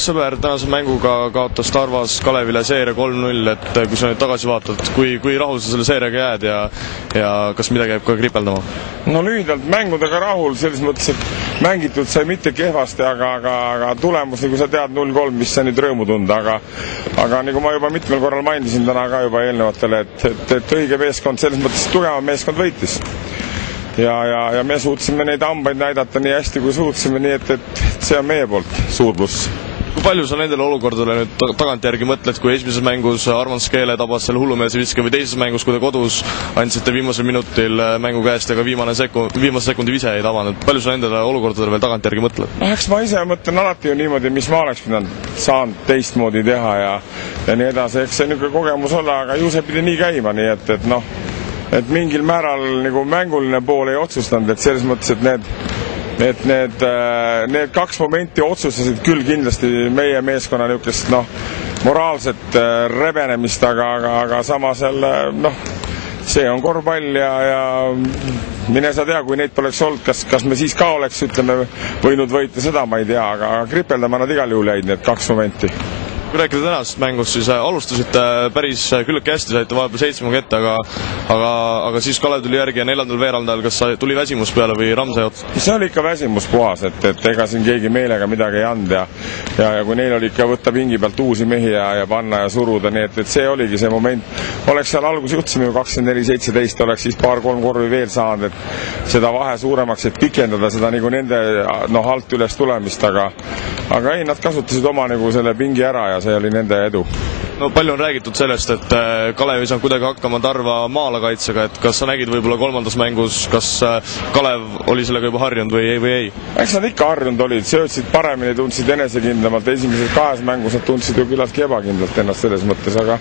sõber tänase mänguga kaotas Tarvas Kalevile seeria 3-0, et kui sa nüüd tagasi vaatad, kui rahul sa selle seeriaga jääd ja kas midagi jääb ka kripeldama? No lühidalt mängudega rahul, selles mõttes, et mängitud sai mitte kehvasti, aga tulemus, nagu sa tead, 0-3, mis sa nüüd rõõmu tunda, aga nagu ma juba mitmel korral mainisin täna ka juba eelnevatele, et õige meeskond, selles mõttes tugevam meeskond võitis. Ja me suutsime neid hambaid näidata nii hästi, kui suutsime, nii et see on meie poolt suur pluss. Kui palju sa nendele olukordadele nüüd tagantjärgi mõtled, kui esimeses mängus Armand Skeele tabas selle hullumeelse viske või teises mängus, kui te kodus andsite viimasel minutil mängu käest ja ka viimase sekundi vise ei tabanud? Palju sa nendele olukordadele veel tagantjärgi mõtled? Eks ma ise mõtlen alati ju niimoodi, mis ma oleks pidanud saanud teistmoodi teha ja nii edasi. Eks see niisugune kogemus olla, aga ju see pidi nii käima, nii et mingil määral nagu mänguline pool ei otsustanud, et selles mõttes, et need kaks momenti otsustasid küll kindlasti meie meeskonna niisugust moraalset rebenemist, aga samas jälle see on korvpall ja mine sa tea, kui neid poleks olnud, kas me siis ka oleks, ütleme, võinud võita, seda ma ei tea, aga kripeldama nad igal juhul jäid need kaks momenti. Kui rääkida tänast mängust, siis alustasite päris küllaltki hästi, saite vahepeal 7 ette, aga siis Kalev tuli järgi ja 4. veerandajal, kas tuli väsimus peale või Ramsai ots? See oli ikka väsimus puhas, et ega siin keegi meelega midagi ei and ja kui neil oli ikka võtta pingi pealt uusi mehi ja panna ja suruda, nii et see oligi see moment. Oleks seal algus juhtsime ju 24-17, oleks siis 2-3 korvi veel saanud, et seda vahe suuremaks, et pikendada seda nagu nende alt üles tulemist, aga ei, nad kasutasid oma nagu selle pingi ära ja see oli nende edu. No palju on räägitud sellest, et Kalev ei saanud kuidagi hakkama Tarva maalakaitsega, et kas sa nägid võib-olla 3. mängus, kas Kalev oli sellega juba harjunud või ei? Eks nad ikka harjunud olid, söötsid paremini, tundsid enesekindlamalt, esimeses 2 mängus nad tundsid ju küllaltki ebakindlalt ennast selles mõttes, aga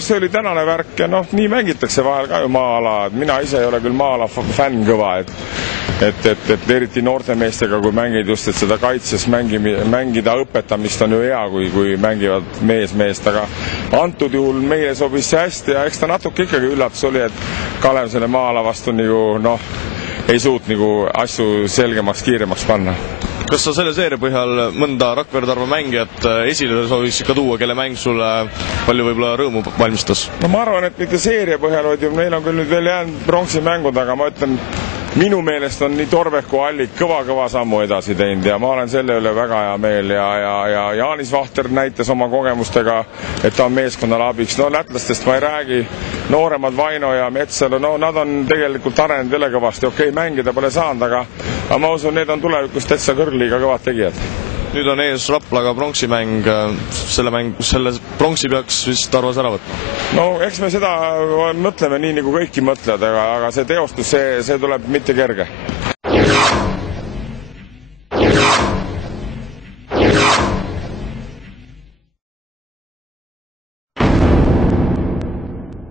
see oli tänane värk ja nii mängitakse vahel ka ju maa-ala, et mina ise ei ole küll maa-ala fänn kõva, et eriti noorte meestega, kui mängid just, et seda kaitses mängida õpetamist on ju hea, kui mängivad meest, aga antud juhul meile sobis see hästi ja eks ta natuke ikkagi üllatus oli, et Kalev selle maa-ala vastu ei suut asju selgemaks, kiiremaks panna. Kas sa selle seeria põhjal mõnda Rakvere-Tarva mängijat esile soovis ikka tuua, kelle mäng sulle palju võib-olla rõõmu valmistas? Ma arvan, et mitte seeria põhjal, vaid meil on küll nüüd veel jäänud pronksi mängud, aga ma ütlen, minu meelest on nii Torbeku Allik kõva sammu edasi teinud ja ma olen selle üle väga hea meel ja Jaanis Vahter näitas oma kogemustega, et ta on meeskonnale abiks. Lätlastest ma ei räägi, nooremad Vaino ja Metsalu, nad on tegelikult arenenud jälle kõvasti, mängida pole saanud, aga ma usun, need on tulevikus täitsa kõrgliiga kõvad tegijad. Nüüd on ees Raplaga pronksimäng, selle pronksi peaks vist Tarvas ära võtma? Eks me seda mõtleme nii, nagu kõiki mõtled, aga see teostus, see tuleb mitte kerge.